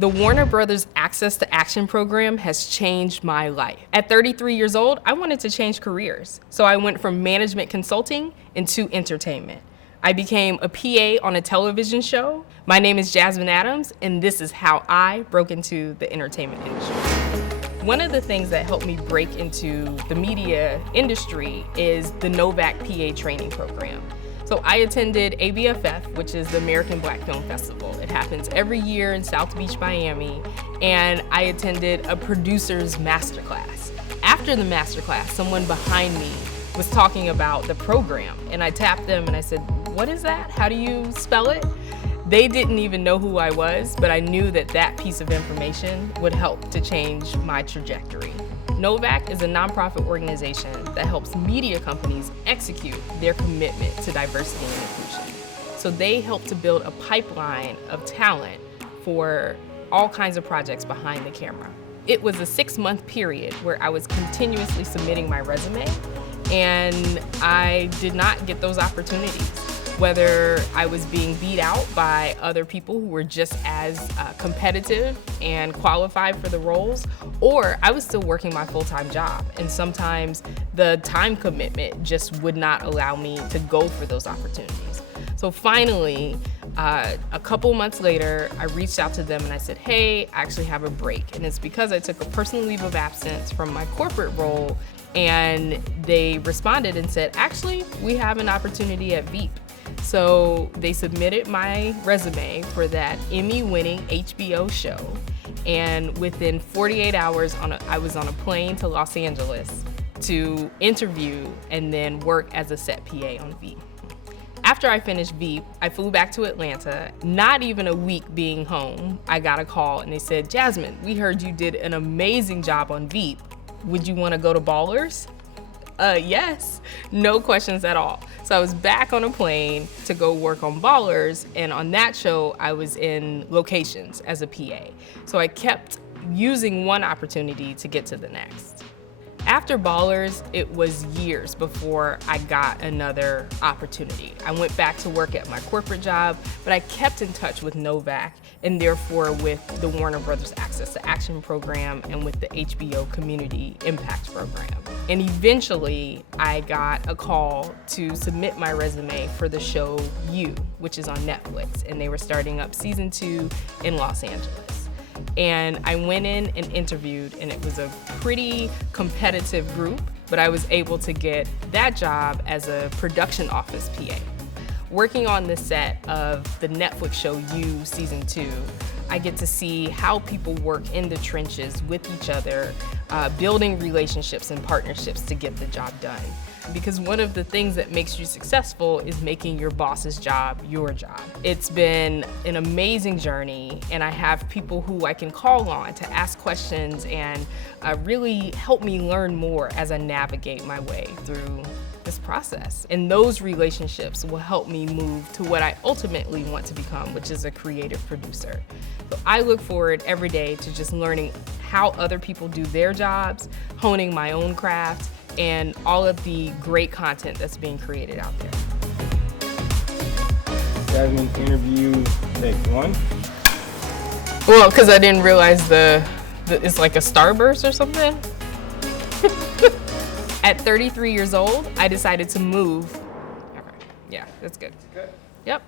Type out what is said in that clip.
The Warner Brothers Access to Action program has changed my life. At 33 years old, I wanted to change careers. So I went from management consulting into entertainment. I became a PA on a television show. My name is Jasmine Adams, and this is how I broke into the entertainment industry. One of the things that helped me break into the media industry is the NOVAC PA training program. So I attended ABFF, which is the American Black Film Festival. It happens every year in South Beach, Miami, and I attended a producer's masterclass. After the masterclass, someone behind me was talking about the program, and I tapped them and I said, "What is that? How do you spell it?" They didn't even know who I was, but I knew that that piece of information would help to change my trajectory. NOVAC is a nonprofit organization that helps media companies execute their commitment to diversity and inclusion. So they help to build a pipeline of talent for all kinds of projects behind the camera. It was a 6-month period where I was continuously submitting my resume, and I did not get those opportunities. Whether I was being beat out by other people who were just as competitive and qualified for the roles, or I was still working my full-time job, and sometimes the time commitment just would not allow me to go for those opportunities. So finally, a couple months later, I reached out to them and I said, "Hey, I actually have a break." And it's because I took a personal leave of absence from my corporate role, and they responded and said, "Actually, we have an opportunity at Veep." So they submitted my resume for that Emmy-winning HBO show, and within 48 hours, I was on a plane to Los Angeles to interview and then work as a set PA on Veep. After I finished Veep, I flew back to Atlanta. Not even a week being home, I got a call and they said, "Jasmine, we heard you did an amazing job on Veep. Would you want to go to Ballers?" Yes, no questions at all. So I was back on a plane to go work on Ballers, and on that show, I was in locations as a PA. So I kept using one opportunity to get to the next. After Ballers, it was years before I got another opportunity. I went back to work at my corporate job, but I kept in touch with NOVAC, and therefore with the Warner Brothers Access to Action program and with the HBO Community Impact program. And eventually, I got a call to submit my resume for the show You, which is on Netflix, and they were starting up season 2 in Los Angeles. And I went in and interviewed, and it was a pretty competitive group, but I was able to get that job as a production office PA. Working on the set of the Netflix show You season 2, I get to see how people work in the trenches with each other, building relationships and partnerships to get the job done. Because one of the things that makes you successful is making your boss's job your job. It's been an amazing journey, and I have people who I can call on to ask questions and really help me learn more as I navigate my way through this process. And those relationships will help me move to what I ultimately want to become, which is a creative producer. So I look forward every day to just learning how other people do their jobs, honing my own craft, and all of the great content that's being created out there. Jasmine, interview take 1. Well, because I didn't realize it's like a starburst or something. At 33 years old, I decided to move. Okay. Yeah, that's good. Good. Yep.